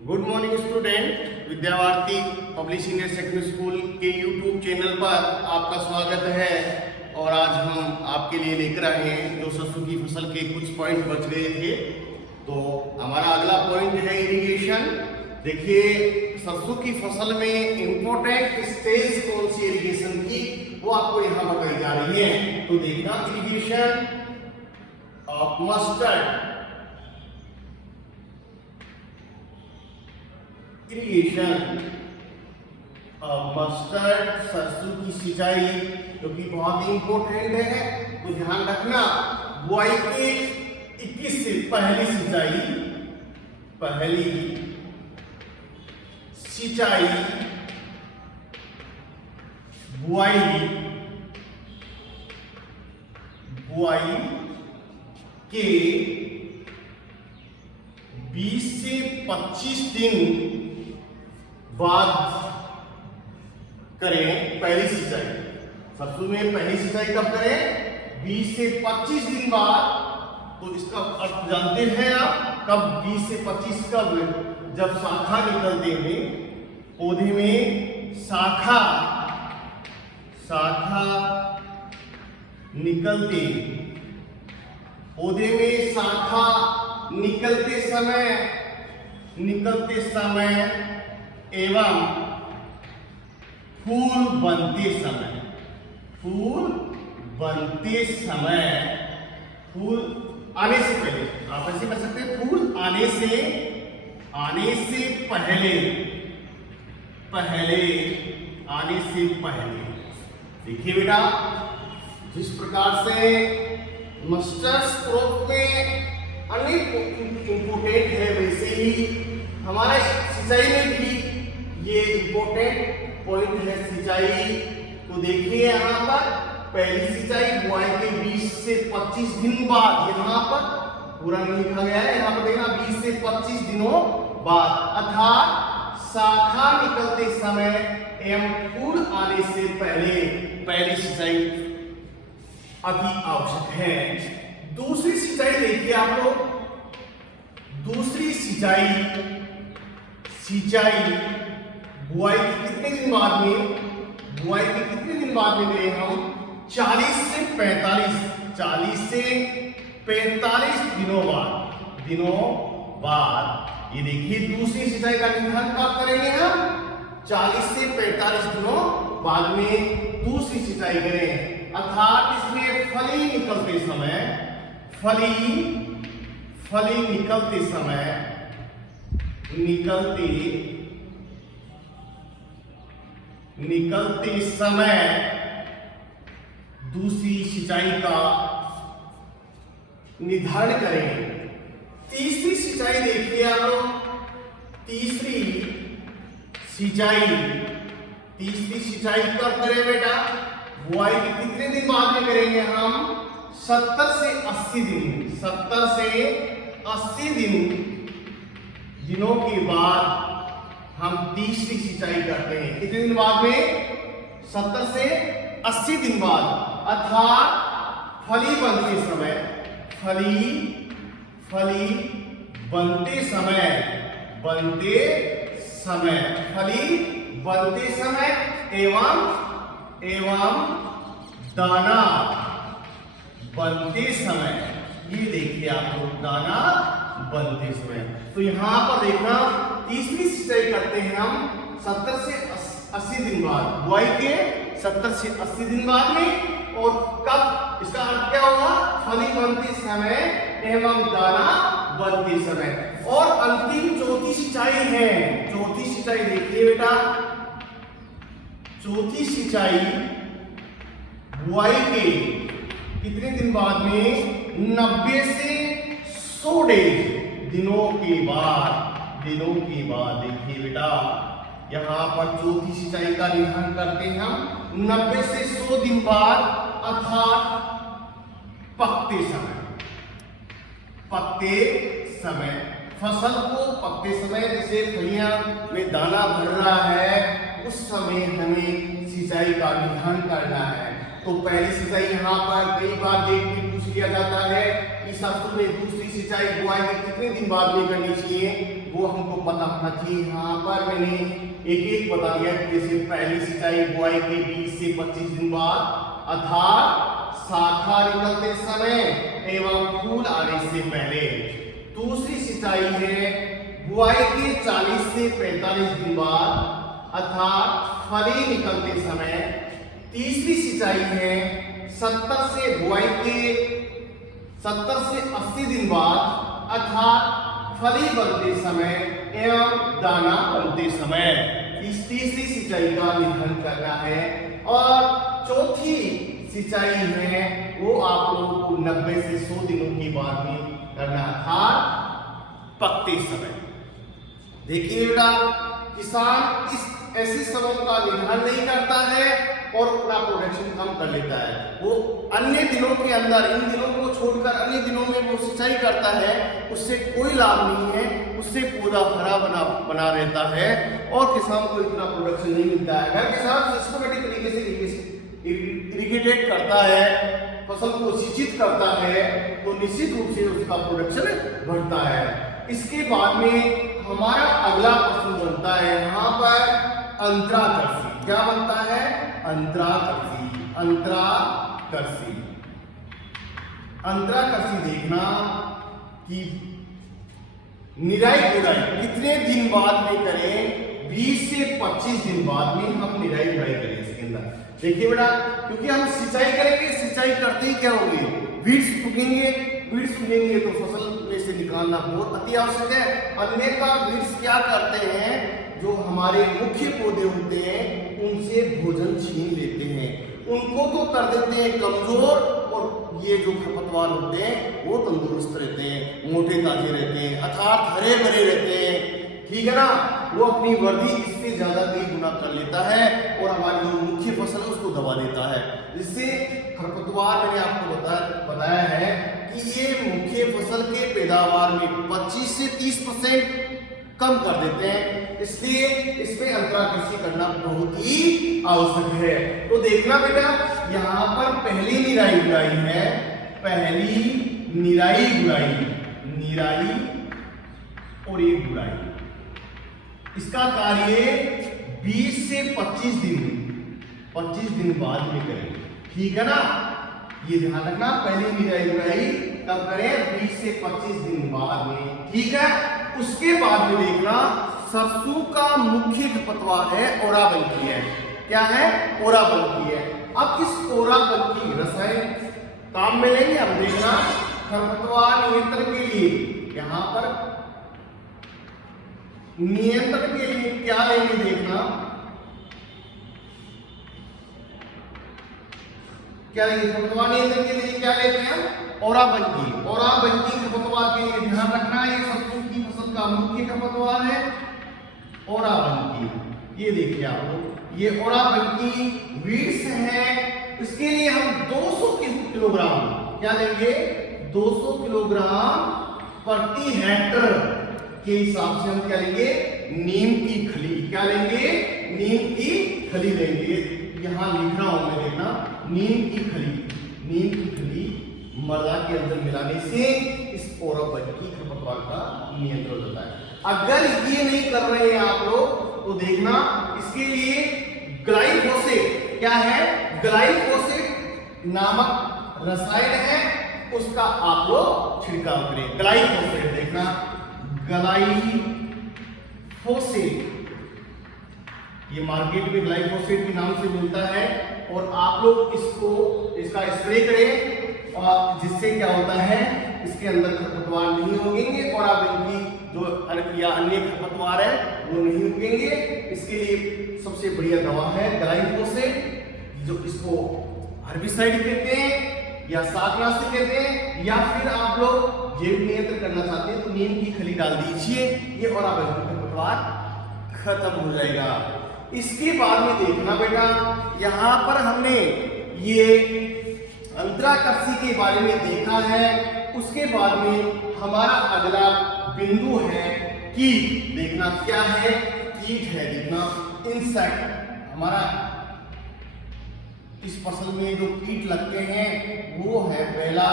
Good morning student. Vidyarthi public senior secondary school के YouTube channel पर आपका स्वागत है। और आज हम आपके लिए लेकर आए हैं जो सरसों की फसल के कुछ पॉइंट बच गए थे। तो हमारा अगला पॉइंट है इरिगेशन। देखिए, सरसों की फसल में इंपॉर्टेंट स्टेज कौन सी इरिगेशन की वो आपको यहाँ बताई जा रही है। तो देखना, irrigation of mustard, irrigation mustard, सरसों की सिंचाई जो कि बहुत ही इंपॉर्टेंट है। तो ध्यान रखना, बुआई के 21 से पहली सिंचाई, बुआई के 20 से 25 दिन बाद करें पहली सिंचाई। सरसों में पहली सिंचाई कब करें? 20 से 25 दिन बाद। तो इसका अर्थ जानते हैं आप, कब 20 से 25 कब? जब शाखा निकलते हैं पौधे में, शाखा निकलते पौधे में, शाखा निकलते समय एवं फूल बनते समय, फूल आने से पहले, आप ऐसे कर सकते हैं, फूल आने से पहले। देखिए बेटा, जिस प्रकार से मस्टर्ड क्रॉप में अनेक इंपोर्टेंट है, वैसे ही हमारा सिंचाई में भी ये इंपोर्टेंट पॉइंट है सिंचाई। तो देखिए यहाँ पर पहली सिंचाई बुआई के 20 से 25 दिन बाद, यहाँ पर पूरा नहीं लिखा गया है, यहाँ पर देखना 20 से 25 दिनों बाद, अर्थात शाखा निकलते समय एवं फूल आने से पहले पहली सिंचाई अति आवश्यक है। दूसरी सिंचाई देखिए आप लोग, दूसरी सिंचाई बुआई के कितने दिन बाद में? बुआई के कितने दिन बाद में करें हम? 40 से 45 दिनों बाद। ये देखिए, दूसरी सिंचाई का निर्धारण कब करेंगे हम? 40 से 45 दिनों बाद में दूसरी सिंचाई करें। अर्थात इसमें फली निकलते समय दूसरी सिंचाई का निर्धारण करें। तीसरी सिंचाई देखिए आप लोग, तीसरी सिंचाई कब करें बेटा? बुआई के कितने दिन बाद में करेंगे हम? 70 से 80 दिनों के बाद हम तीसरी सिंचाई करते हैं। कितने दिन बाद में? 70 से 80 दिन बाद, अर्थात फली बनते समय एवं दाना बनते समय। ये देखिए आप लोग, दाना बनते समय। तो यहाँ पर देखना, तीसरी सिंचाई करते हैं हम 70 से 80 दिन बाद, बुआई के 70 से 80 दिन बाद में। और कब? इसका अर्थ क्या होगा? फली बनते समय एवं दाना बनते समय। और अंतिम चौथी सिंचाई है। चौथी सिंचाई देखिए बेटा, चौथी सिंचाई बुआई के कितने दिन बाद में? 90 से 100 दिनों के बाद। देखिए बेटा, यहाँ पर चौथी सिंचाई का निर्धारण करते हैं हम 90 से 100 दिन बाद, अर्थात पकते समय फसल को पकते समय, जैसे फलियां में दाना भर रहा है, उस समय हमें सिंचाई का निर्धारण करना है। तो पहली सिंचाई यहाँ पर कई बार पूछ लिया जाता है कि सरसों में दूसरी सिंचाई बुआई के कितने दिन बाद में करनी चाहिए, वो हमको पता होना चाहिए। यहाँ पर मैंने एक एक बता दिया। जैसे पहली सिंचाई बुआई के 20 से 25 दिन बाद अर्थात शाखा निकलते समय एवं फूल आने से पहले। दूसरी सिंचाई है बुआई के 40 से 45 दिन बाद अर्थात फली निकलते समय। तीसरी सिंचाई है 70 से बुआई के 70 से 80 दिन बाद अर्थात फली बनते समय एवं दाना बनते समय। इस तीसरी सिंचाई का निर्धारण करना है। और चौथी सिंचाई है वो आप लोगों को 90 से 100 दिनों के बाद में करना था, पकते समय। देखिए बेटा, किसान इस ऐसे समय का निर्धारण नहीं करता है और अपना प्रोडक्शन कम कर लेता है। वो अन्य दिनों के अंदर, इन दिनों को छोड़कर अन्य दिनों में वो सिंचाई करता है, उससे कोई लाभ नहीं है, उससे पौधा हरा बना रहता है और किसान को इतना प्रोडक्शन नहीं मिलता है। अगर किसान सिस्टमेटिक तरीके से इरिगेटेड करता है, फसल को सिंचित करता है, तो निश्चित रूप से उसका प्रोडक्शन बढ़ता है। इसके बाद में हमारा अगला प्रश्न बनता है यहाँ पर अंतराकृषि। क्या बनता है? अंतराकृषि। अंतराकृषि अंतराकृषि देखना कि निराई गुड़ाई कितने दिन बाद में करें। 20 से 25 दिन बाद में हम निराई गुड़ाई करें इसके अंदर। देखिए बेटा, क्योंकि हम सिंचाई करेंगे, सिंचाई करते ही क्या होगी, वीड्स उगेंगे, वीड्स उगेंगे तो फसल में से निकालना बहुत अति आवश्यक है। अन्यथा वीड्स क्या करते हैं, जो हमारे मुख्य पौधे होते हैं उनसे भोजन छीन लेते हैं, उनको तो कर देते हैं कमजोर, और ये जो खरपतवार होते हैं वो तंदुरुस्त रहते हैं, मोटे ताजे रहते हैं, अर्थात हरे भरे रहते हैं। ठीक है ना, वो अपनी वृद्धि इससे ज्यादा कई गुना कर लेता है और हमारी जो मुख्य फसल है उसको दबा देता है। जिससे खरपतवार मैंने आपको बताया है कि ये मुख्य फसल के पैदावार में 25 से 30% कम कर देते हैं। इसलिए इसमें अंतराकृषि करना बहुत ही आवश्यक है। तो देखना बेटा, यहाँ पर पहली निराई गुड़ाई है, पहली निराई गुड़ाई, निराई और एक गुड़ाई। इसका कार्य 20 से 25 दिन बाद में करें। ठीक है ना, ये ध्यान रखना, पहली निराई गुड़ाई कब करें, 20 से 25 दिन बाद में। ठीक है, उसके बाद में देखना सरसों का मुख्य खरपतवार है ओरावंकी है। क्या है? ओरावंकी है। अब इस ओरावंकी रसायन काम में लेंगे हम। देखना, खरपतवार नियंत्रण के लिए यहाँ पर नियंत्रण के लिए क्या लेंगे, देखना क्या लेंगे। खरपतवार नियंत्रण के लिए क्या लेते हैं? ओरावंकी। ओरावंकी खरपतवार के लिए ध्यान रखना, ये सरसों की फसल का मुख्य खरपतवार है ओरावंकी। ये देखिए आप, ये ओरावंकी वीड्स है। इसके लिए हम 200 किलोग्राम क्या लेंगे, 200 किलोग्राम प्रति हेक्टर के हिसाब से हम क्या लेंगे, नीम की खली। क्या लेंगे? नीम की खली लेंगे। यहाँ लिख रहा हूं मैं, देखना, नीम की खली। नीम की खली मृदा के अंदर मिलाने से इस ओरावंकी खरपतवार का नियंत्रण होता है। अगर ये नहीं कर रहे हैं आप लोग, तो देखना इसके लिए ग्लाइफोसेट, क्या है, ग्लाइफोसेट नामक रसायन है, उसका आप लोग छिड़काव करें। ग्लाइफोसेट देखना, ग्लाइफोसेट, ये मार्केट में ग्लाइफोसेट के नाम से मिलता है और आप लोग इसका स्प्रे करें, और जिससे क्या होता है, इसके अंदर खरपतवार नहीं उगेंगे और आप इनकी जो अन्य खरपतवार है वो नहीं उगेंगे। इसके लिए सबसे बढ़िया दवा है ग्लाइफोसेट, जो इसको हर्बिसाइड कहते हैं या शाकनाशी कहते हैं, या फिर आप लोग जैविक नियंत्रण करना चाहते हैं तो नीम की खली डाल दीजिए, ये ओरावंकी खरपतवार खत्म हो जाएगा। इसके बाद में देखना बेटा, यहाँ पर हमने ये अंतराकृषि के बारे में देखा है। उसके बाद में हमारा अगला बिंदु है कीट। देखना क्या है, कीट है। देखना इंसेक्ट, हमारा इस फसल में जो कीट लगते हैं वो है पहला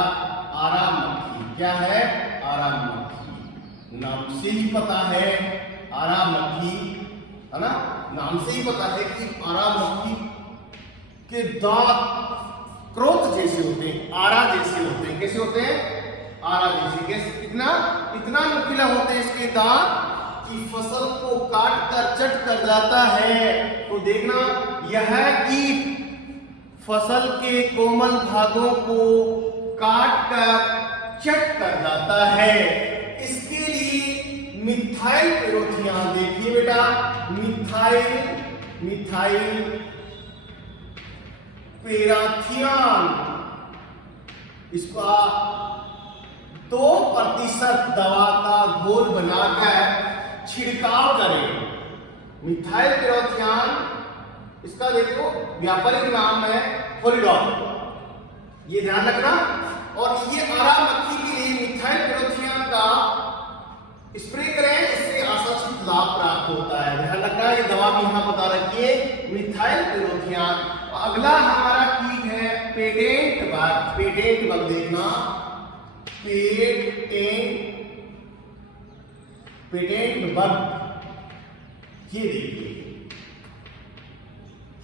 आरा मक्खी। क्या है? आरा मक्खी। नाम से ही पता है आरा मक्खी, है ना, नाम से ही पता है कि आरा मक्खी के दांत क्रोध जैसे होते हैं, आरा जैसे होते हैं। कैसे होते हैं? आरा जैसे। कैसे? इतना नुकीला होते हैं इसके दांत कि फसल को काट कर चट कर जाता है। तो देखना, यह कीट फसल के कोमल भागों को काट कर चट कर जाता है। इसके लिए मिथाइल पेरोथियान, देखिए बेटा, मिथाइल पेराथियान, इसका 2% दवा का घोल बनाकर छिड़काव करें। मिथाइल पेरोथियान, इसका देखो व्यापारिक नाम है फोलिडॉल, ये ध्यान रखना। और ये आरा मक्खी के लिए मिथाइल पेरोथियान का स्प्रे करें, इससे आशातीत लाभ प्राप्त होता है। ध्यान रखना, ये दवा भी यहां बता रखिए, मिथाइल पेरोथियान। अगला हमारा कीट है पेटेंट बग। पेटेंट बग देखना, पेटेंट बग, ये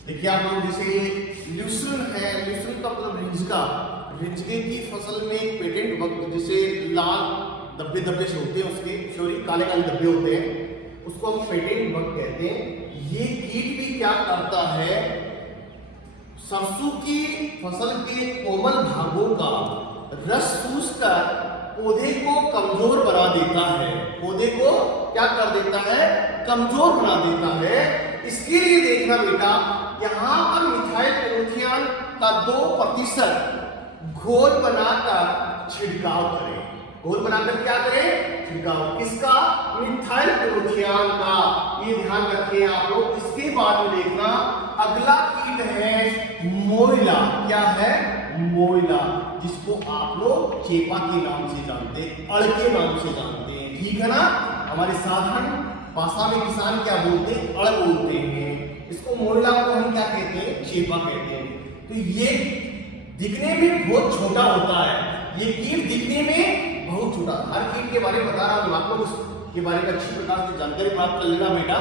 देखिए आप लोग, जैसे ल्यूसर्न है, ल्यूसर्न का मतलब रिंजके की फसल में एक पेटेंट बग, जैसे लाल धब्बे से होते हैं, उसके सॉरी काले धब्बे होते हैं, उसको हम पेटेंट बग कहते हैं। ये कीट भी क्या करता है, सरसों की फसल के कोमल भागों का रस चूसकर पौधे को कमजोर बना देता है। पौधे को क्या कर देता है? कमजोर बना देता है। इसके लिए देखना बेटा, यहां पर मिथाइल पेरोथियान का 2% घोल बनाकर छिड़काव करें। घोल बनाकर क्या करें? छिड़काव। किसका? मिथाइल पेरोथियान का। ये ध्यान रखें आप लोग। इसके बाद में देखना, अगला कीट है मोइला। क्या है? मोइला, जिसको आप लोग चेपा के नाम से जानते हैं, अड़ के नाम से जानते हैं। ठीक है ना? हमारे साधारण भाषा में किसान क्या बोलते हैं? अड़ बोलते हैं। इसको मोइला को हम क्या कहते हैं? चेपा कहते हैं। तो ये दिखने में बहुत छोटा होता है। ये कीट दिखने में बहुत छोटा, हर कीट के बारे में बता रहा हूं आप लोग, उसके बारे में अच्छी प्रकार से जानकारी प्राप्त कर लेना बेटा।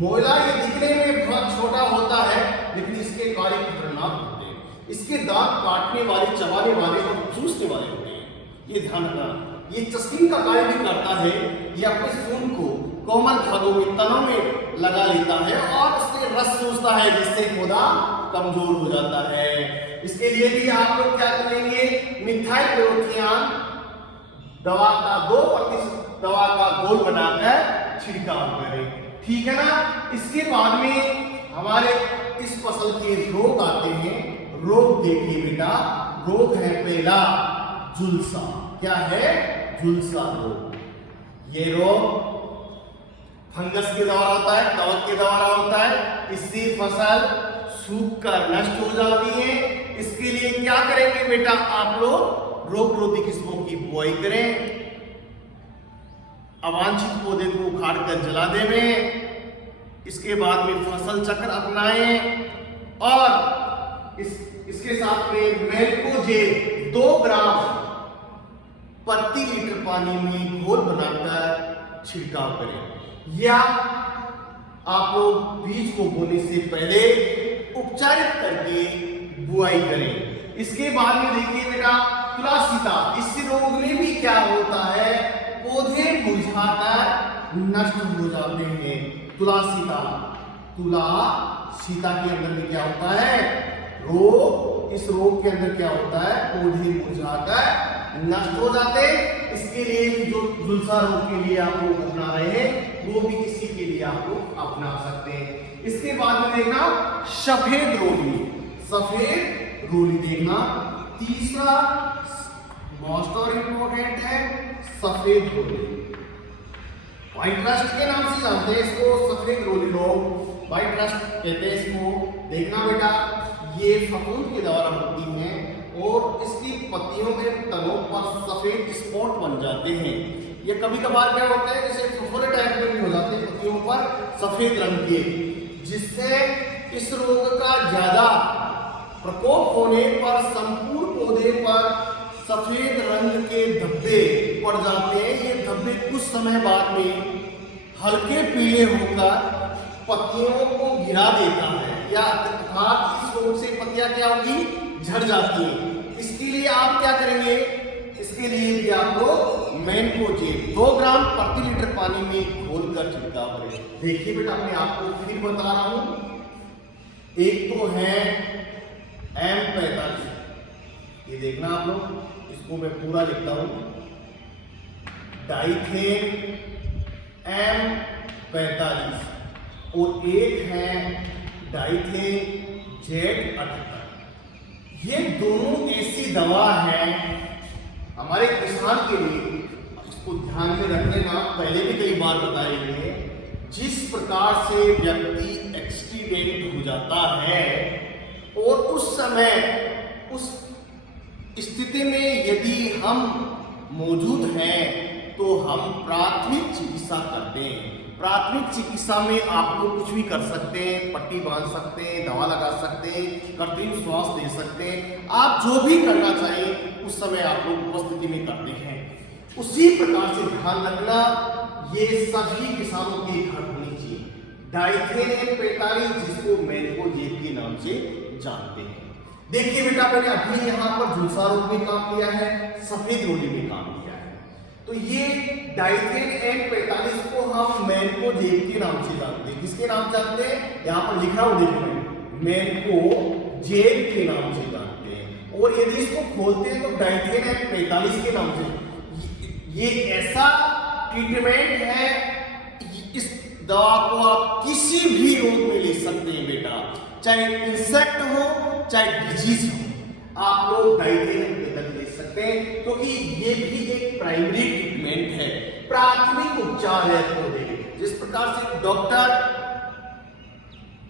मोइला ये दिखने में बहुत छोटा होता है, लेकिन इसके कार्य खतरनाक होते हैं। इसके दांत काटने वाले, चबाने वाले और चूसने वाले होते हैं। ये ध्यान रखना। ये चस्किंग का कार्य भी करता है। ये अपने सूंड को कोमल भागों में, तनों में लगा लेता है और उससे रस चूसता है, जिससे पौधा कमजोर हो जाता है। इसके लिए भी आप लोग क्या करेंगे? मिथाइल पेरोथियान दवा का 2% दवा का घोल बनाकर छिड़काव करें। ठीक है ना? इसके बाद में हमारे इस फसल के रोग आते हैं। रोग देखिए बेटा, रोग है पहला झुलसा। क्या है? झुलसा रोग। ये रोग फंगस के द्वारा होता है, कवक के द्वारा होता है। इससे फसल सूख कर नष्ट हो जाती है। इसके लिए क्या करेंगे बेटा आप लोग? रोग रोधी किस्मों की बुआई करें, अवांछित पौधे को उखाड़ कर जला देवें। इसके बाद में फसल चक्र अपनाएं और इसके साथ में मेल्कोजेब 2 ग्राम प्रति लीटर पानी में घोल बनाकर छिड़काव करें। या आप लोग बीज को बोने से पहले उपचारित करके बुआई करें। इसके बाद में देखिए बेटा तुलासीता। इस रोग में भी क्या होता है? पौधे मुरझाकर नष्ट हो जाते हैं। तुलासीता के अंदर में क्या होता है? रोग। इस रोग के अंदर क्या होता है? पौधे मुरझाकर नष्ट हो जाते। इसके लिए जो झुलसा रोग के लिए आप लोग अपना रहे हैं, वो भी इसी के लिए आप लोग अपना सकते हैं। इसके बाद में देखना सफेद रोली। सफेद रोली देखना तीसरा मोस्ट और इंपॉर्टेंट है सफेद रोली। व्हाइट रस्ट के नाम से जानते हैं इसको, सफेद रोली लोग व्हाइट रस्ट कहते हैं इसको। देखना बेटा, ये फफूंद के द्वारा होती है और इसकी पत्तियों के तनों पर सफेद स्पॉट बन जाते हैं। ये कभी कभार क्या होता है, जैसे फुफुरे टाइप में भी हो जाते हैं पत्तियों पर सफेद रंग के, जिससे इस रोग का ज्यादा प्रकोप होने पर संपूर्ण पौधे पर सफेद रंग के धब्बे पड़ जाते हैं। ये धब्बे कुछ समय बाद में हल्के पीले होकर पत्तियों को गिरा देता है, या अर्थात इस रोग से पत्तियां क्या होगी, झड़ जाती हैं। इसके लिए आप क्या करेंगे, इसके लिए भी आपको मैनकोजेब 2 ग्राम प्रति लीटर पानी में घोलकर छिड़काव करें। देखिए बेटा, मैं आपको फिर बता रहा हूं, एक तो है M45, ये देखना आप लोग, इसको मैं पूरा लिखता हूं, डाइथेन M45, और एक है डाइथेन Z78। ये दोनों ऐसी दवा है हमारे किसान के लिए, इसको ध्यान में रख लेना, पहले भी कई बार बताए गए, जिस प्रकार से व्यक्ति एक्सीडेंट हो जाता है और उस समय उस स्थिति में यदि हम मौजूद हैं तो हम प्राथमिक चिकित्सा करते हैं। प्राथमिक चिकित्सा में आप लोग कुछ भी कर सकते हैं, पट्टी बांध सकते हैं, दवा लगा सकते हैं, कृत्रिम श्वास दे सकते हैं, आप जो भी करना चाहें उस समय आप लोग उपस्थिति में करते हैं। उसी प्रकार से ध्यान रखना, ये सभी किसानों के घर होनी चाहिए। डाइथेन M45, जिसको मैनकोजेब के नाम से जानते हैं। देखिए बेटा, मैंने अभी यहाँ पर झुलसा रोग में काम किया है, सफेद रोली में काम किया है, तो ये डाइथेन M45 को हम मैनकोजेब के नाम से जानते हैं। किसके नाम जानते हैं, यहाँ पर लिखा हुआ देखिए, मैनकोजेब के नाम से जानते हैं। और यदि इसको खोलते हैं तो डाइथेन M45 के नाम से। ये ऐसा ट्रीटमेंट है, इस दवा को आप किसी भी रोग में ले सकते हैं बेटा, चाहे इंसेक्ट हो चाहे डिजीज हो, आप लोग डाइथेन M45 ले सकते हैं, क्योंकि ये भी एक प्राइमरी ट्रीटमेंट है, प्राथमिक उपचार है पौधे। जिस प्रकार से डॉक्टर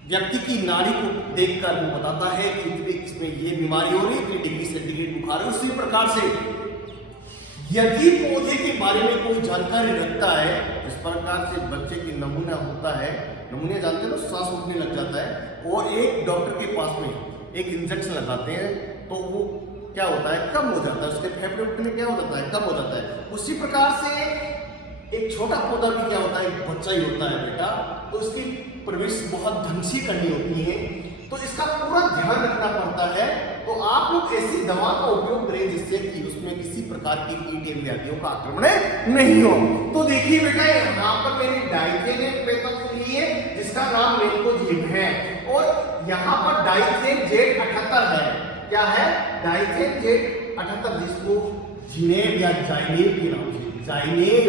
व्यक्ति की नाड़ी को देखकर वो बताता है कि इसमें ये बीमारी हो रही है, 3 डिग्री सेंटीग्रेड बुखार है, उसी प्रकार से यदि पौधे के बारे में कोई जानकारी रखता है, इस प्रकार से बच्चे की नमूना होता है, नमूने जानते हैं ना, सांस उठने लग जाता है, और एक डॉक्टर के पास में एक इंजेक्शन लगाते हैं तो वो क्या होता है, कम हो जाता है, उसके फेफड़े उठने क्या हो जाता है, कम हो जाता है। उसी प्रकार से एक छोटा पौधा भी क्या होता है, बच्चा ही होता है बेटा, तो उसकी परवरिश बहुत ढंग से करनी होती है, तो इसका पूरा ध्यान रखना पड़ता है। तो आप लोग ऐसी दवा का उपयोग करें जिससे कि उसमें किसी प्रकार की कीट एवं व्याधियों का आक्रमण नहीं हो। तो देखिए बेटा, यहाँ पर मैंने डाइथेन M45 ली है, जिसका नाम मैनकोजेब है, और यहाँ पर डाइथेन Z78 है। क्या है, डाइथेन Z78, जिसको जिनेब या जाइनेब के नाम से, जाइनेब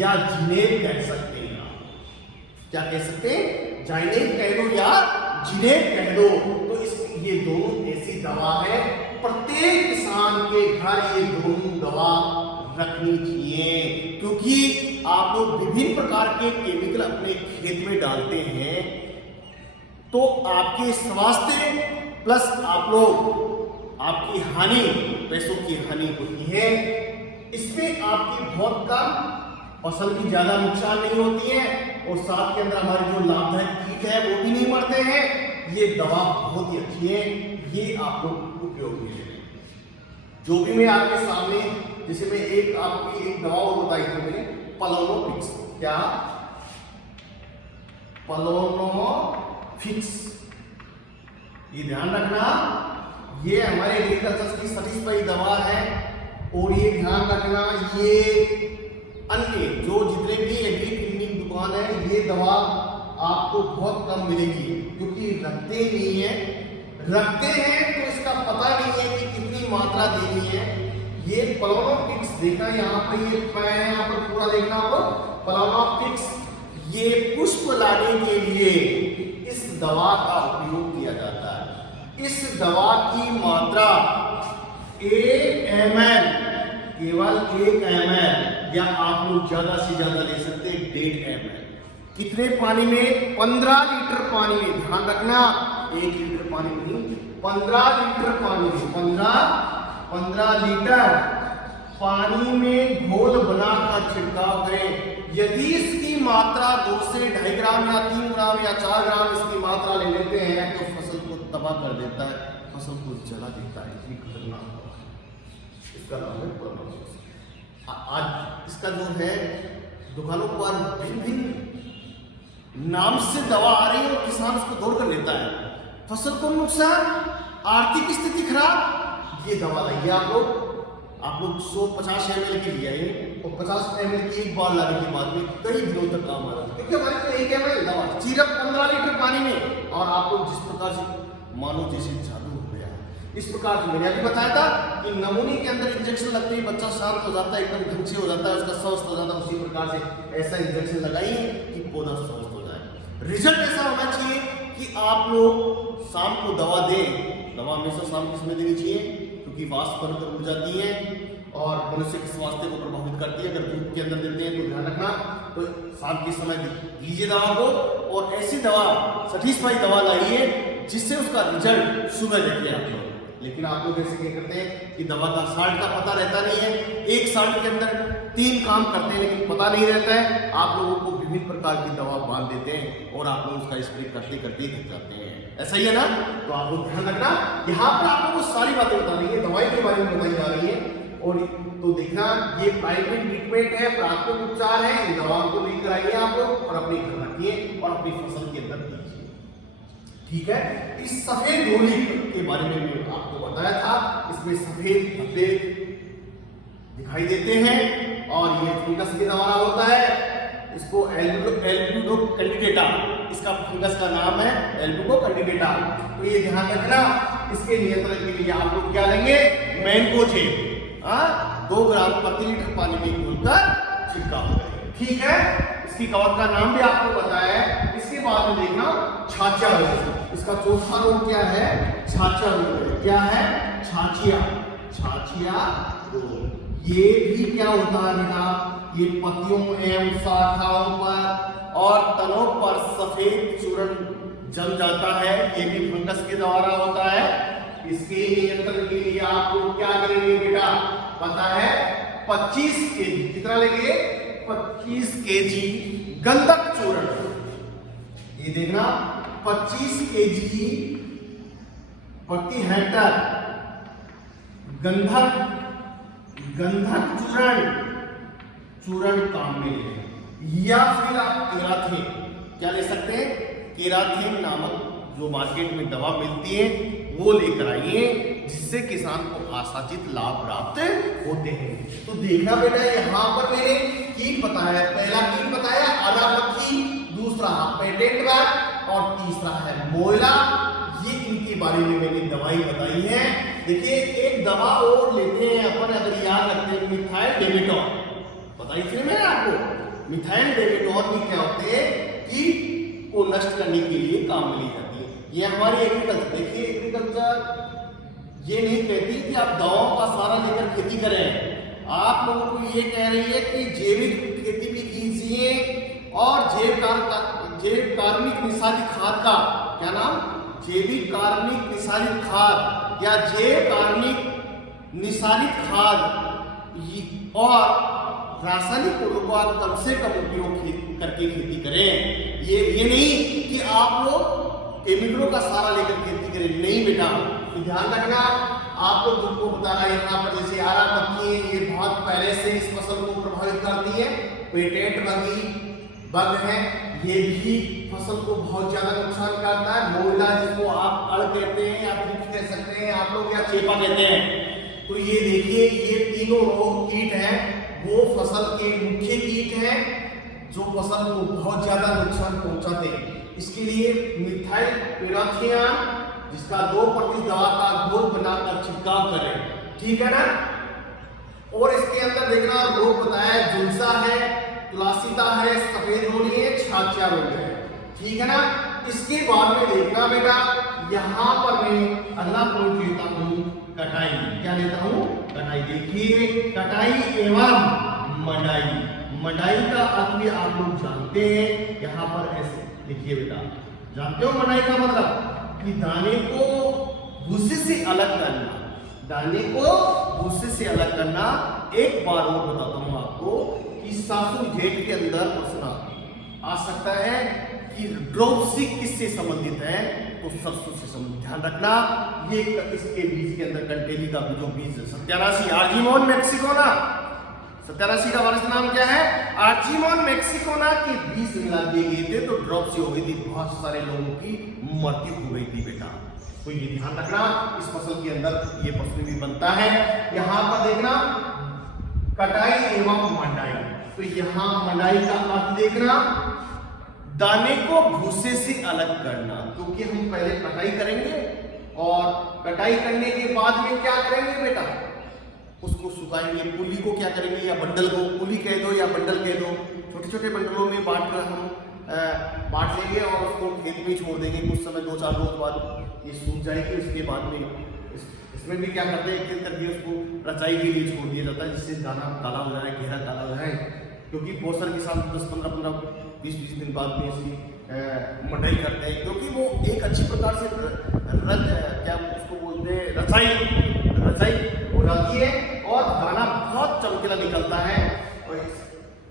या जिनेब कह सकते हैं। आप क्या कह सकते हैं, जाइनेब कह दो या जिनेब कह दो। तो ये दोनों ऐसी दवा है, प्रत्येक किसान के घर ये दोनों दवा रखनी चाहिए, क्योंकि आप लोग विभिन्न प्रकार के केमिकल अपने खेत में डालते हैं, तो आपके स्वास्थ्य प्लस आप लोग आपकी हानि, पैसों की हानि होती है। इसमें आपकी बहुत कम, फसल की ज्यादा नुकसान नहीं होती है, और साथ के अंदर हमारे जो लाभदायक कीट है वो भी नहीं मरते हैं। ये दवा बहुत ही अच्छी है, ये आप लोग उपयोग में लें। जो भी मैं आपके सामने, जैसे मैं एक आपकी एक दवा और बताई थी मैंने, प्लानोफिक्स। क्या, प्लानोफिक्स, ये ध्यान रखना, ये हमारे एग्रीकल्चर की सटिस्फाई दवा है। और ये ध्यान रखना, ये अन्य जो जितने भी एग्री क्लिनिक दुकान है, ये दवा आपको बहुत कम मिलेगी, क्योंकि रखते नहीं है, रखते हैं तो इसका पता नहीं है कि कितनी मात्रा देनी है। ये प्लानोफिक्स देखना, यहाँ पर ये है, यहाँ पर पूरा देखना आपको, प्लानोफिक्स, ये पुष्प लाने के लिए इस दवा का उपयोग किया जाता है। इस दवा की मात्रा 1 ml, केवल 1 ml, या आप लोग ज्यादा से ज्यादा ले सकते हैं 1.5 ml। कितने पानी में, 15 लीटर पानी में, ध्यान रखना, 1 लीटर पानी में नहीं, 15 लीटर पानी में, 15 लीटर पानी में घोल बनाकर छिड़काव करें। यदि इसकी मात्रा 2 से 2.5 ग्राम या 3 ग्राम या 4 ग्राम इसकी मात्रा ले लेते हैं तो फसल को तबाह कर देता है, फसल को जला देता है। इतनी खतरनाक दवा है, इसका नाम है प्रोनोक्स। आज इसका जो है दुकानों पर भिन्न भिन्न नाम से दवा आ रही है और किसान उसको दौड़ कर लेता है। फसल को नुकसान, आर्थिक स्थिति खराब, ये दवा लाइए आप लोग 150 ml की लिया है और 50 ml की एक बार लाने के बाद में कई दिनों तक काम आ रहा है, क्योंकि हमारे को 1 ml दवा सिर्फ 15 लीटर पानी में, और आप लोग जिस प्रकार से मानो जैसे जादू हो गया है। इस प्रकार से मैंने अभी बताया था कि नमूने के अंदर इंजेक्शन लगते ही बच्चा शांत हो जाता है, एकदम ढंग से हो जाता है, उसका स्वस्थ हो जाता है। उसी प्रकार से ऐसा इंजेक्शन लगाइए कि पौधा स्वस्थ हो जाए। रिजल्ट ऐसा होना चाहिए कि आप लोग शाम को दवा दें। दवा हमेशा शाम के समय देनी चाहिए, क्योंकि वाष्प बनकर उड़ जाती है और मनुष्य के स्वास्थ्य को प्रभावित करती है। अगर धूप के अंदर देते हैं तो ध्यान रखना, तो शाम के समय दीजिए दवा को, और ऐसी दवा सैटिस्फाई दवा लाइए जिससे उसका रिजल्ट सुबह देखिए आप लोग। लेकिन आप लोग ऐसे क्या करते हैं कि दवा का साल्ट का पता रहता नहीं है, एक साल्ट के अंदर 3 काम करते हैं लेकिन पता नहीं रहता है। आप लोगों को विभिन्न प्रकार की दवा बांध देते हैं और आप लोग उसका स्प्रे करते करते ही थक जाते हैं। ऐसा ही है ना? तो आप लोग ध्यान रखना, यहाँ पर आप लोगों को सारी बातें बता रही है, दवाई के बारे में बताई जा रही है। और तो देखना, ये प्राइमरी ट्रीटमेंट है, प्राथमिक उपचार है। इन दवाओं को लेकर आइए आप लोग और अपने घर रखिए और अपनी फसल के अंदर दीजिए, ठीक है। इस सफेद गोली के बारे में मैं आपको बताया था, इसमें सफेद धब्बे दिखाई देते हैं और ये फंगस के द्वारा होता है। इसको एल्बुडो कैंडिडेटा, इसका फंगस का नाम है एल्बुडो कैंडिडेटा। तो ये ध्यान रखना, इसके नियंत्रण के लिए आप लोग क्या लेंगे, मैनकोजेब 2 ग्राम प्रति लीटर पानी में घोलकर छिड़काव करें, ठीक है। इसकी कवक का नाम भी आपको बताया है। इसके बाद में देखना छाछिया रोग, इसका चौथा रोग क्या है, छाछिया रोग। क्या है, छाछिया रोग। ये भी क्या होता है बेटा, ये पत्तियों एवं शाखाओं पर और तनों पर सफेद चूर्ण जम जाता है, ये भी फंगस के द्वारा होता है। इसके नियंत्रण के लिए आप लोग क्या करेंगे बेटा, पता है 25 केजी, कितना लेंगे, 25 केजी गंधक चूर्ण। ये देखना 25 केजी प्रति हेक्टर गंधक चूर्ण काम में ले, या फिर आप केराथिन, क्या ले सकते हैं, केराथिन नामक जो मार्केट में दवा मिलती है वो लेकर आइए, जिससे किसान को आशाचित लाभ प्राप्त होते हैं। तो देखना बेटा, यहाँ पर मैंने कीट बताया, पहला कीट बताया आला मक्खी, दूसरा पेटेंट बैग और तीसरा है मोयला। ये इनके बारे में मैंने दवाई बताई है। देखिए एक दवा और लेते हैं अपन, अगर याद रखते हैं, मिथाइल डेमेटोन बताई थी मैंने आपको। मिथाइल डेमेटोन की क्या होते हैं, कीट को नष्ट करने के लिए काम में ली जाती है। ये हमारी एग्रीकल्चर, देखिए एग्रीकल्चर ये नहीं कहती कि आप दवाओं का सहारा लेकर खेती करें, आप लोगों को ये कह रही है कि जैविक खेती भी कीजिए और जैव कार्बनिक निशानित खाद का क्या नाम, जैविक कार्बनिक निशानित खाद या जैव कार्बनिक निशानित खाद और रासायनिक उर्वरकों का कम से कम उपयोग करके खेती करें। ये नहीं कि आप लोग केमिकलों का सहारा लेकर खेती करें, नहीं बेटा। तो ध्यान रखना, आप लोग तुमको बता रहा है यहाँ पर जैसे आरा मक्खी है, ये बहुत पहले से इस फसल को प्रभावित करती है। पेटेंट बग है, ये भी फसल को बहुत ज्यादा नुकसान करता है। मोयला जिसको आप अड़ कहते हैं या फिर कह सकते हैं आप लोग, या चेपा कहते हैं। तो ये देखिए, ये तीनों रोग कीट हैं, वो फसल के मुख्य कीट हैं जो फसल को बहुत ज्यादा नुकसान पहुंचाते हैं। इसके लिए मिथाइल पेराथियान, जिसका 2% दवा का घोल बनाकर छिड़काव करें, ठीक है ना। और इसके अंदर देखना रोग बताया है, झुलसा है, तुलासिता है, सफेद होली है, छाछिया रोग है, ठीक है ना। इसके बाद में देखना बेटा, यहाँ पर मैं अगला पॉइंट लेता हूँ कटाई। क्या लेता हूँ, कटाई। देखिए कटाई एवं मंडाई का अर्थ भी आप लोग जानते हैं। यहाँ पर ऐसे देखिए बेटा, जानते हो मंडाई का मतलब कि दाने को भूसे से अलग करना, दाने को भूसे से अलग करना। एक बार और बताता हूँ आपको कि इस सरसों जेठ के अंदर प्रश्न आ सकता है कि ड्रॉपसी किससे संबंधित है, तो सरसों से संबंधित। ध्यान रखना ये इसके बीज के अंदर कंटेली का जो बीज सत्यानाशी आर्जीमोन मैक्सिकोना, सत्यानाशी का वारस नाम क्या है, आर्जीमोन मैक्सिकोना के बीज मिला दिए गए थे तो ड्रॉपसी हो गई थी, बहुत सारे लोगों की मृत्यु हो गई थी बेटा। तो ये ध्यान रखना इस फसल के अंदर ये प्रश्न भी बनता है। यहाँ पर देखना कटाई एवं मंडाई, तो यहाँ मंडाई का अर्थ देखना दाने को भूसे से अलग करना, क्योंकि हम पहले कटाई करेंगे और कटाई करने के बाद में क्या करेंगे बेटा, उसको सुखाएंगे। पुली को क्या करेंगे, या बंडल को पुली कह दो या बंडल कह दो, छोटे छोटे बंडलों में बांट कर हम बांट लेंगे और उसको खेत में छोड़ देंगे। कुछ समय 2-4 रोज बाद ये सूख जाएगी। उसके बाद में इसमें भी क्या करते हैं, एक दिन करके उसको रचाई के लिए छोड़ दिया जाता है, जिससे दाना काला हो जाए, घेरा काला हो जाए, क्योंकि पोषण के साथ 10-15 20 दिन बाद में इसकी मंडाई करते हैं, क्योंकि वो एक अच्छी प्रकार से क्या उसको बोलते हैं रचाई हो जाती है और दाना बहुत चमकीला निकलता है।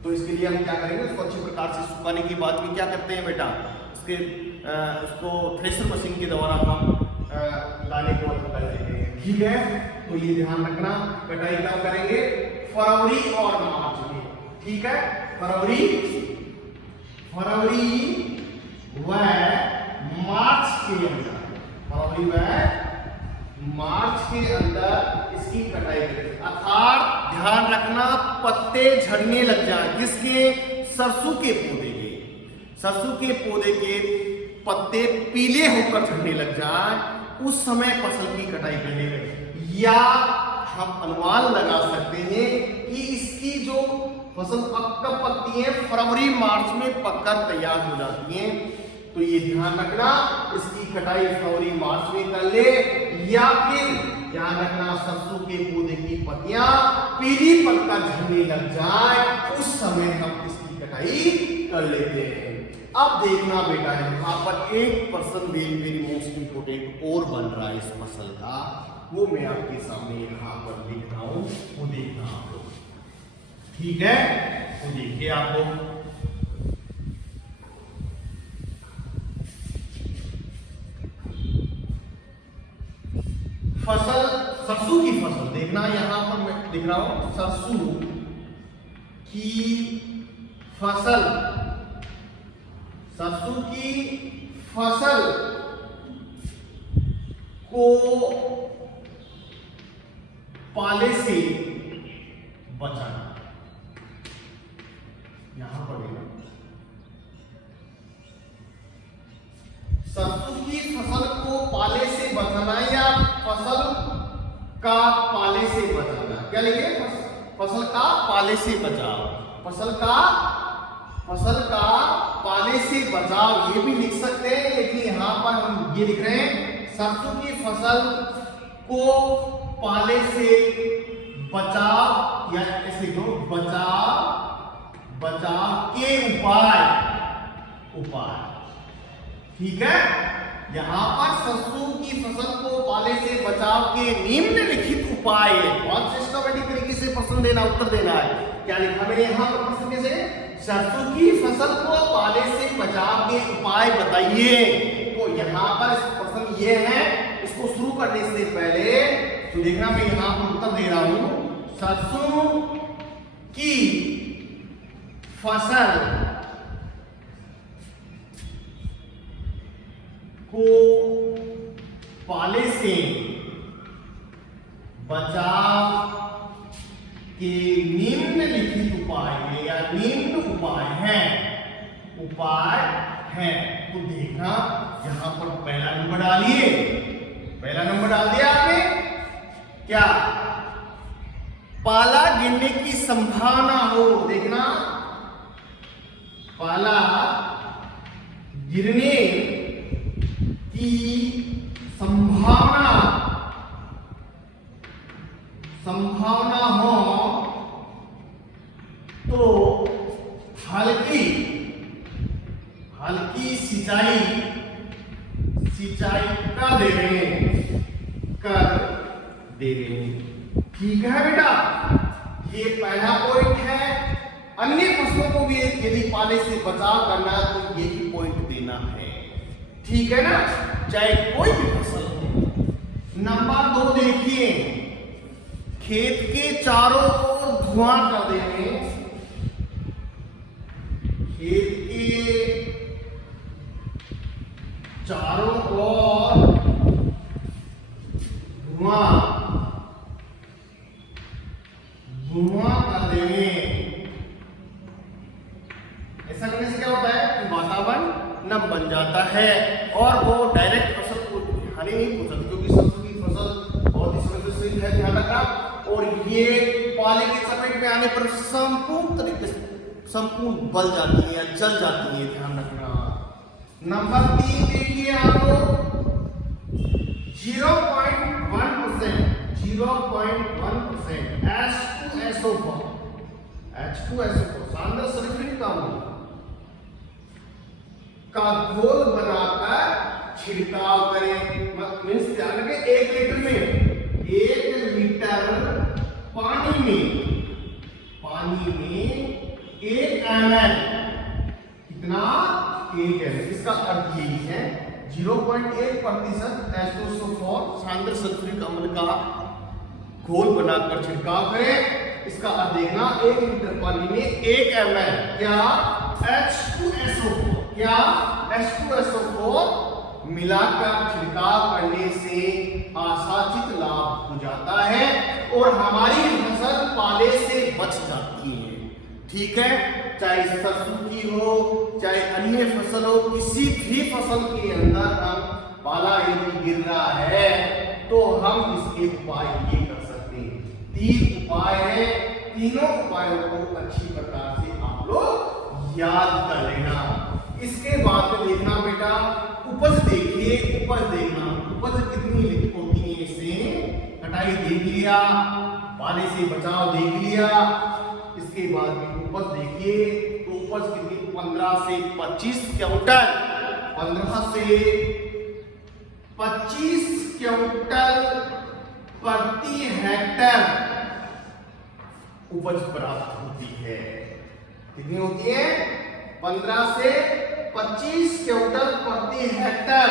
तो इसके लिए हम क्या करेंगे, उसको अच्छी प्रकार से सुखाने के बाद में क्या करते हैं बेटा, उसको थ्रेशर मशीन के द्वारा हम दाने को अलग कर देते हैं। ठीक है, तो ये ध्यान रखना कटाई कब करेंगे, फरवरी और मार्च में। ठीक है, फरवरी व मार्च के अंदर, फरवरी व मार्च के अंदर इसकी कटाई करें। अर्थात ध्यान रखना पत्ते झड़ने लग जाए, किसके, सरसों के पौधे के, सरसों के पौधे के पत्ते पीले होकर झड़ने लग जाए, उस समय फसल की कटाई करने लगे। या हम अनुमान लगा सकते हैं कि इसकी जो फसल कब पकती है, फरवरी मार्च में पककर तैयार हो जाती है। तो ये ध्यान रखना इसकी कटाई फरवरी मार्च में कर ले, या फिर ध्यान रखना सरसों के पौधे की पत्तियां पीली पककर झड़ने लग जाए, उस समय हम इसकी कटाई कर लेते हैं। अब देखना बेटा यहाँ पर एक पर्सन वेरी मोस्ट इंपोर्टेंट और बन रहा है इस फसल का, वो मैं आपके सामने यहाँ पर लिख रहा हूं, वो देखना आप लोग। ठीक है, तो देखिए आप लोग, फसल सरसों की फसल देखना, यहां पर मैं लिख रहा हूं सरसों की फसल, सरसों की फसल को पाले से बचाना। यहां पर सरसों की फसल को पाले से बचाना या फसल का पाले से बचाना, क्या लिखे, फसल का पाले से बचाव, फसल का पाले से बचाव, ये भी लिख सकते हैं, लेकिन यहां पर हम ये लिख रहे हैं सरसों की फसल को पाले से बचाव, या ऐसे जो बचाव के उपाय। ठीक है, यहां पर सरसों की फसल को पाले से बचाव के निम्नलिखित उपाय है। बहुत सिस्टमैटिक तरीके से प्रश्न देना, उत्तर देना है। क्या लिखा मैंने यहां पर प्रश्न से, सरसों की फसल को पाले से बचाव के उपाय बताइए। तो यहां पर प्रश्न ये है, इसको शुरू करने से पहले तो देखना मैं यहां पर उत्तर दे रहा हूं, सरसों की फसल को पाले से बचाव के निम्नलिखित उपाय है, या निम्न उपाय है। तो देखना यहां पर पहला नंबर डालिए, पहला नंबर डाल दिया आपने, क्या, पाला गिरने की संभावना हो, देखना पाला गिरने की संभावना हो तो हल्की सिंचाई कर दे रहे हैं। ठीक है बेटा, ये पहला पॉइंट है, अन्य फसलों को भी यदि पाले से बचाव करना है तो यही पॉइंट देना है, ठीक है ना, चाहे कोई भी फसल हो। नंबर 2 देखिए, खेत के चारों ओर धुआं कर देंगे, खेत के चारों ओर धुआं कर देंगे। ऐसा करने से क्या होता है, वातावरण नम बन जाता है और वो डायरेक्ट फसल को हानि नहीं पहुंचाती, क्योंकि सरसों की फसल बहुत ही संवेदनशील है, ध्यान रखना। और ये पाले की चपेट में आने पर संपूर्ण तरीके से संपूर्ण बल जाती है या जल जाती है, ध्यान रखना। नंबर 3 देखिए आप लोग, 0.1% H2SO4 सांद्र सल्फ्यूरिक अम्ल का घोल बनाकर छिड़काव करें। मीन्स ध्यान रखें, 1 लीटर में 1 लीटर पानी में 1 ml, कितना, 1 ml। इसका अर्थ यही है 0.1% H2SO4 सांद्र सल्फ्यूरिक अम्ल का घोल बनाकर छिड़काव करें। इसका अर्थ देखना, 1 लीटर पानी में 1 ml क्या H2SO4 मिलाकर छिड़काव करने से आशातीत लाभ हो जाता है और हमारी फसल पाले से बच जाती है, ठीक है। चाहे सरसों की हो, चाहे अन्य फसल हो, किसी भी फसल के अंदर हम पाला यदि गिर रहा है तो हम इसके उपाय ये कर सकते हैं। 3 उपाय है, तीनों उपायों को अच्छी प्रकार से आप लोग याद कर लेना। इसके बाद देखना बेटा, उपज देखिए, उपज देखना, उपज कितनी होती है, इससे कटाई देख लिया, पाले से बचाव देख लिया। इसके बाद में उपज देखिए तो उपज कितनी, 15 से 25 क्विंटल, 15 से 25 क्विंटल प्रति हेक्टेयर उपज प्राप्त होती है। कितनी होती है, 15 से 25 क्विंटल प्रति हेक्टेयर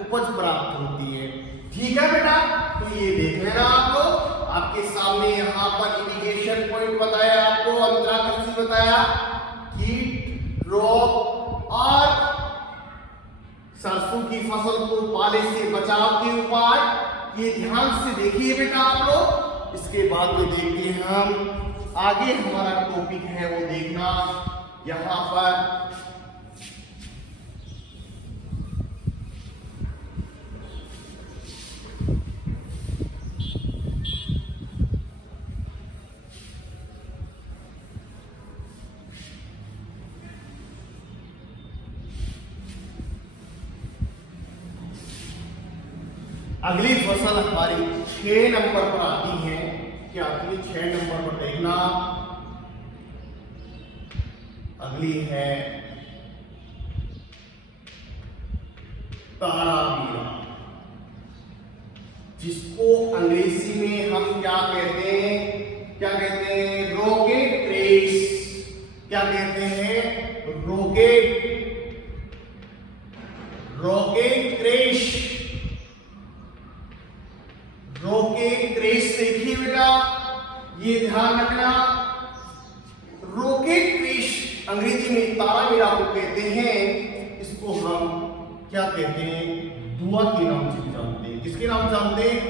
उपज प्राप्त होती है, ठीक है बेटा। तो ये देख लेना आप लोग, आपके सामने यहाँ पर इरिगेशन पॉइंट बताया, आपको अंतरा कृषि बताया, कीट रोग और सरसों की फसल को पाले से बचाव के उपाय, ये ध्यान से देखिए बेटा आप लोग। इसके बाद में देखते हैं हम आगे, हमारा टॉपिक है वो देखना यहाँ पर अगली फसल हमारी 6 नंबर पर आती है। क्या अगली 6 नंबर पर देखना, अगली है तारामीरा, जिसको अंग्रेजी में हम क्या कहते हैं, रॉकेट रेस, क्या कहते हैं, रॉकेट क्रेश देखिए बेटा, ये ध्यान रखना। रॉकेट क्रेश अंग्रेजी में तारामीरा को कहते हैं, इसको हम क्या कहते हैं, दुआ के नाम से जानते हैं। किसके नाम जानते हैं,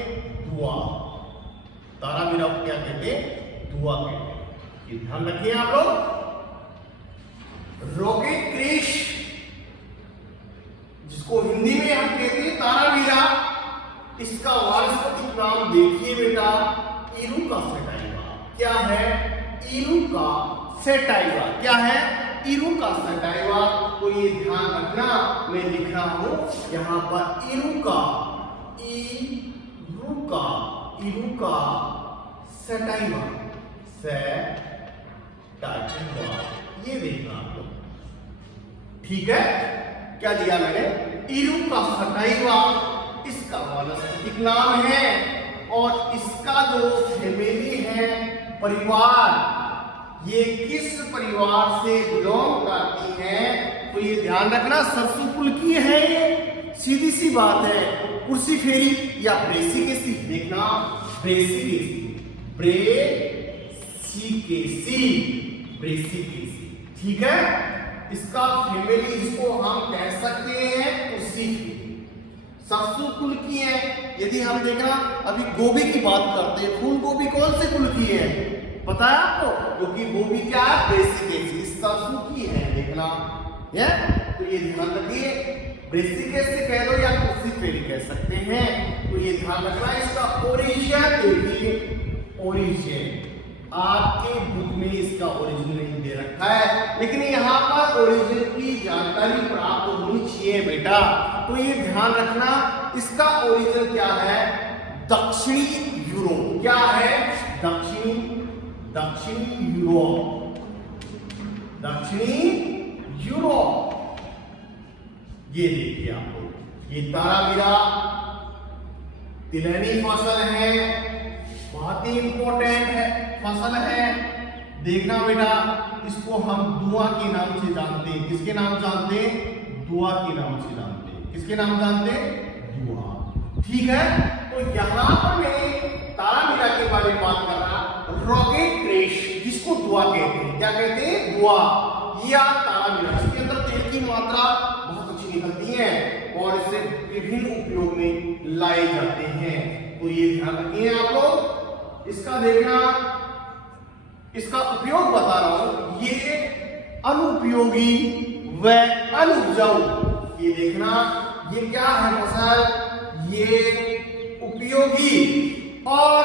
दुआ। तारामीरा को क्या कहते हैं, दुआ कहते हैं, ये ध्यान रखिए आप लोग। रॉकेट क्रेश जिसको हिंदी में हम कहते हैं तारामीरा, इसका वानस्पतिक नाम देखिए बेटा, इरुका सटाइवा। क्या है, इरुका सटाइवा, क्या है, इरुका सटाइवा। तो ये ध्यान रखना, मैं लिख रहा हूं यहां पर इरुका सटाइवा, ये देखना आप लोग, ठीक है। क्या दिया मैंने, इरुका सटाइवा, इसका वानस्पतिक नाम है और इसका जो फैमिली है, परिवार, ये किस परिवार से बिलोंग करती हैं, तो ये ध्यान रखना सरसों कुल की है। ये सीधी सी बात है, कुर्सी फेरी या ब्रेसिकेसी। देखना ब्रेसिकेसी, ठीक है। इसका फैमिली इसको हम कह सकते हैं कुर्सी फेरी, सरसों कुल की है। यदि हम देखना अभी गोभी की बात करते हैं, फूल गोभी कौन से कुल की है पता है आपको? क्योंकि गोभी क्या है, ब्रेसिकेसी, सरसों की है। देखना है, तो ये ध्यान रखिए, ब्रेसिकेसी कह दो या कुर्सी फेरी कह सकते हैं। तो ये ध्यान रखना। इसका ओरिजिन देखिए, ओरिजिन आपके बुक में इसका ओरिजिन नहीं दे रखा है, लेकिन यहाँ पर ओरिजिन की जानकारी प्राप्त होनी चाहिए बेटा। तो ये ध्यान रखना, इसका ओरिजिन क्या है, दक्षिणी यूरोप। क्या है, दक्षिणी यूरोप, दक्षिणी यूरोप। ये देखिए आप लोग, ये तारामीरा तिलहनी फसल है, बहुत ही इंपॉर्टेंट है फसल है। देखना बेटा, इसको हम दुआ के नाम से जानते हैं। किसके नाम जानते हैं, दुआ के नाम से जानते हैं। किसके नाम जानते हैं, दुआ, ठीक है। तो यहां पर मैं तारामीरा के बारे में बात कर रहा, रॉकेट क्रेश जिसको दुआ कहते हैं, क्या कहते हैं, दुआ या तारामीरा। इसके अंदर तेल की मात्रा बहुत अच्छी निकलती है और इसे विभिन्न उपयोग में लाए जाते हैं। तो ये ध्यान रखिए आप लोग। इसका देखना, इसका उपयोग बता रहा हूं, ये अनुपयोगी व अनुपजाऊ। ये देखना, ये क्या है फसल, ये उपयोगी और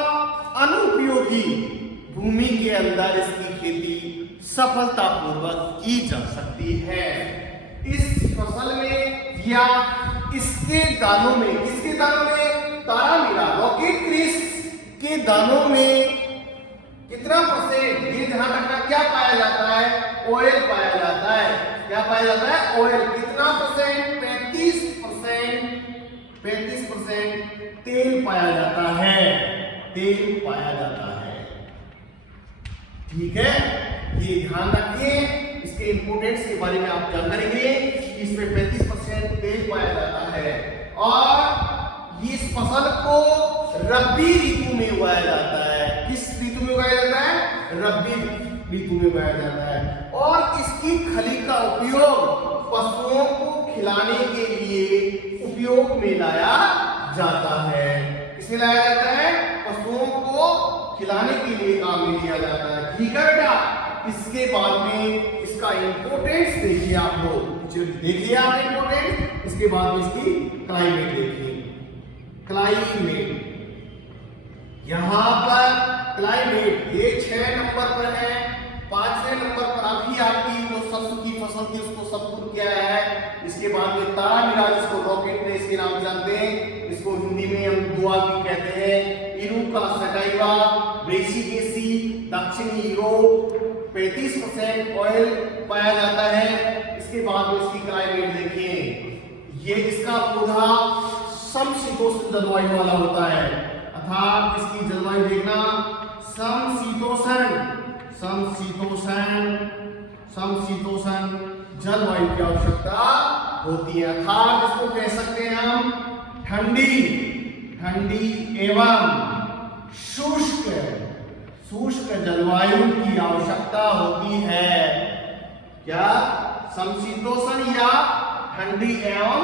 अनुपयोगी भूमि के अंदर इसकी खेती सफलतापूर्वक की जा सकती है। इस फसल में या इसके दानों में, किसके दानों में, तारामीरा रॉकेट क्रेश के दानों में कितना परसेंट, ये ध्यान रखना, क्या पाया जाता है, ऑयल पाया जाता है। क्या पाया जाता है, ऑयल। कितना परसेंट, 35% तेल पाया जाता है, तेल पाया जाता है, ठीक है। ये ध्यान रखिए, इसके इंपोर्टेंस के बारे में आप जानकारी लेंगे कि इसमें 35% तेल पाया जाता है और इस फसल को रबी ऋतु में उगाया जाता है। किस ऋतु में उगाया जाता है, रबी ऋतु में उगाया जाता है। और इसकी खली का उपयोग पशुओं को खिलाने के लिए उपयोग में लाया जाता है। किसमें लाया जाता है, पशुओं को खिलाने के लिए काम में लिया जाता है, ठीक है बेटा। इसके बाद में इसका इंपोर्टेंस देखिए आप लोग, देखिए आप इंपोर्टेंस। इसके बाद में इसकी क्लाइमेट देखिए, क्लाइमेट यहां पर क्लाइमेट ये 6 नंबर पर है। 5वें नंबर पर अभी आपकी जो सरसों की फसल थी उसको सबकुछ किया है। इसके बाद में तारामीरा जिसको रॉकेट क्रेश के नाम जानते हैं, इसको हिंदी में हम दुआ भी कहते हैं। इरुका सटाइवा, ब्रेसिकेसी, दक्षिणी यूरोप, 35% ऑयल पाया जाता है। इसके बाद में इसकी क्लाइमेट देखिए, ये इसका पौधा समशीतोष्ण जलवायु वाला होता है, अर्थात इसकी जलवायु देखना समशीतोष्ण जलवायु की आवश्यकता होती है, अर्थात इसको कह सकते हैं हम ठंडी एवं शुष्क जलवायु की आवश्यकता होती है। क्या, समशीतोष्ण या ठंडी एवं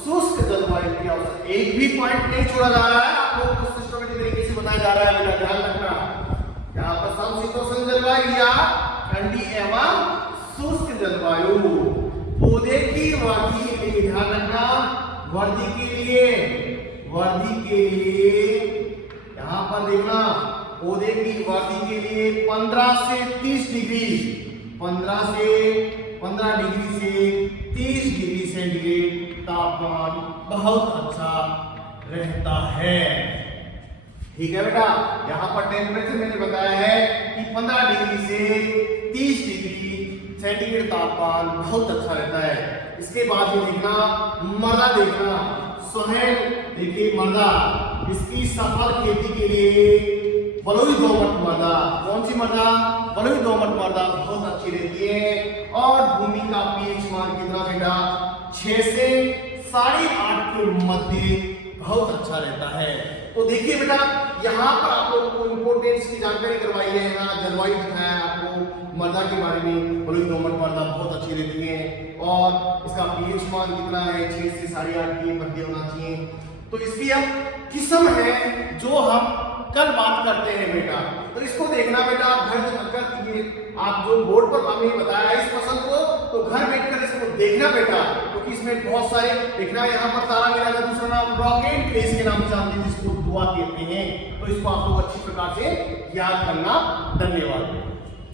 शुष्क जलवायु की आवश्यकता। एक भी पॉइंट नहीं छोड़ा जा रहा है, आप लोगों को सिस्टमेटिक तरीके से बताया जा रहा है बेटा, ध्यान रखना। यहाँ पर समशीतोष्ण जलवायु या ठंडी एवं शुष्क जलवायु। पौधे की वृद्धि के लिए ध्यान रखना, वृद्धि के लिए यहाँ पर देखना, पौधे की वृद्धि के लिए 15 से 30 डिग्री 15 डिग्री से 30 डिग्री सेंटीग्रेड तापमान बहुत अच्छा रहता है, ठीक है बेटा। यहाँ पर टेम्परेचर मैंने बताया है कि 15 डिग्री से 30 डिग्री सेंटीग्रेड तापमान बहुत अच्छा रहता है। इसके बाद में देखना, मृदा देखना, सोहेल देखिए मृदा, इसकी सफल खेती के लिए बलुई दोमट मृदा, कौन सी मृदा? बलुई दोमट मृदा बहुत अच्छी रहती है। और भूमि का पीएच मान कितना बेटा? 6 से 8.5 के मध्य बहुत अच्छा रहता है। तो देखिए बेटा, यहाँ पर आप लोगों को इंपोर्टेंस की जानकारी करवाई है, यहाँ जलवायु दिखाया है आपको मृदा के बारे में। बलुई दोमट मृदा बहुत अच्छी रहती है और इसका पीएच मान कितना है? 6 से 8.5 के मध्य होना चाहिए। तो इसकी अब किस्म है जो हम कल बात करते हैं बेटा। तो इसको देखना बेटा, आप घर अगर ये आप जो बोर्ड पर हमने बताया इस फसल को, तो घर बैठकर इसको देखना बेटा, क्योंकि इसमें बहुत सारे देखना। यहाँ पर तारा मीरा का दूसरा नाम रॉकेट फेस के नाम से जानते हैं, जिसको दुआ कहते हैं। तो इसको आप लोग अच्छी प्रकार से याद करना। धन्यवाद।